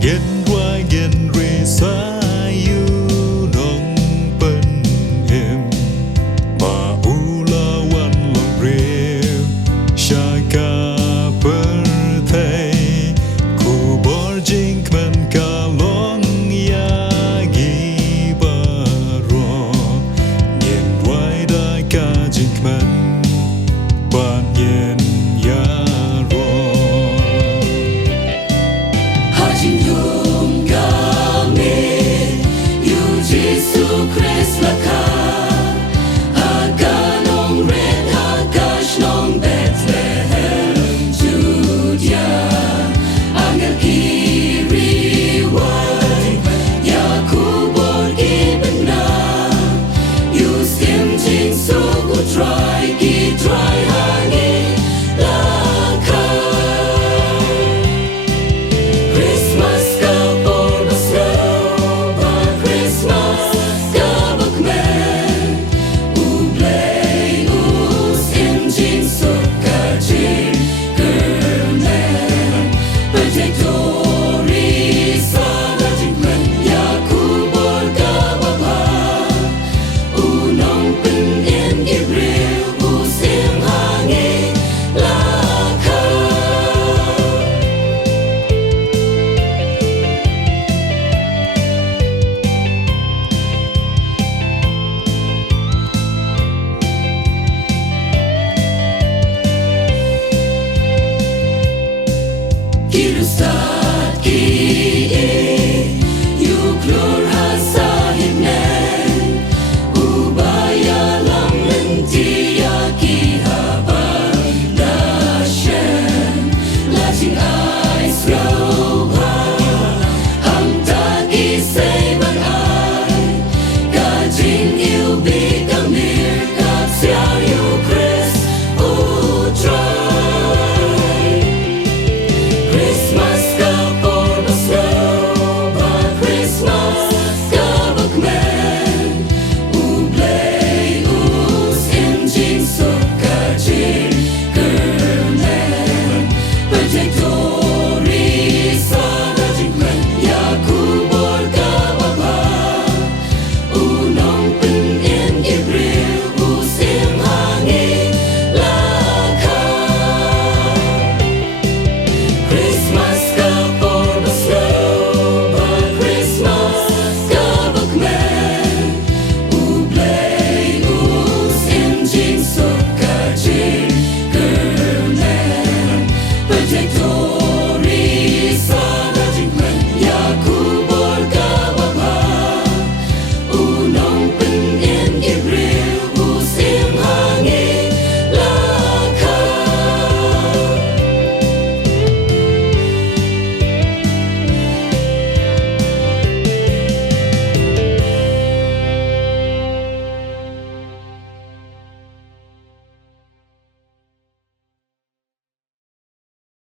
Gen wai gen re sa yu nong pen em ma ula wan long re shaka per thei ku bor jing man ka long ya gi ba ro nyen wai dai ka jing man ban yen ya ro Hajin yum game yu Jesu Christ la ka haganong red hagash nong Bethlehem Judea angel kiri wai Yakubor gibna yu sim jing so gu try gi try hangi la ka Christmas ka por basraw ba Christmas ka bakmen ublay us imjin ka jin kermen Protectory sa lajikmen Yakubor ka baba unong pen in Gabriel usim hangi laka Kirusat ki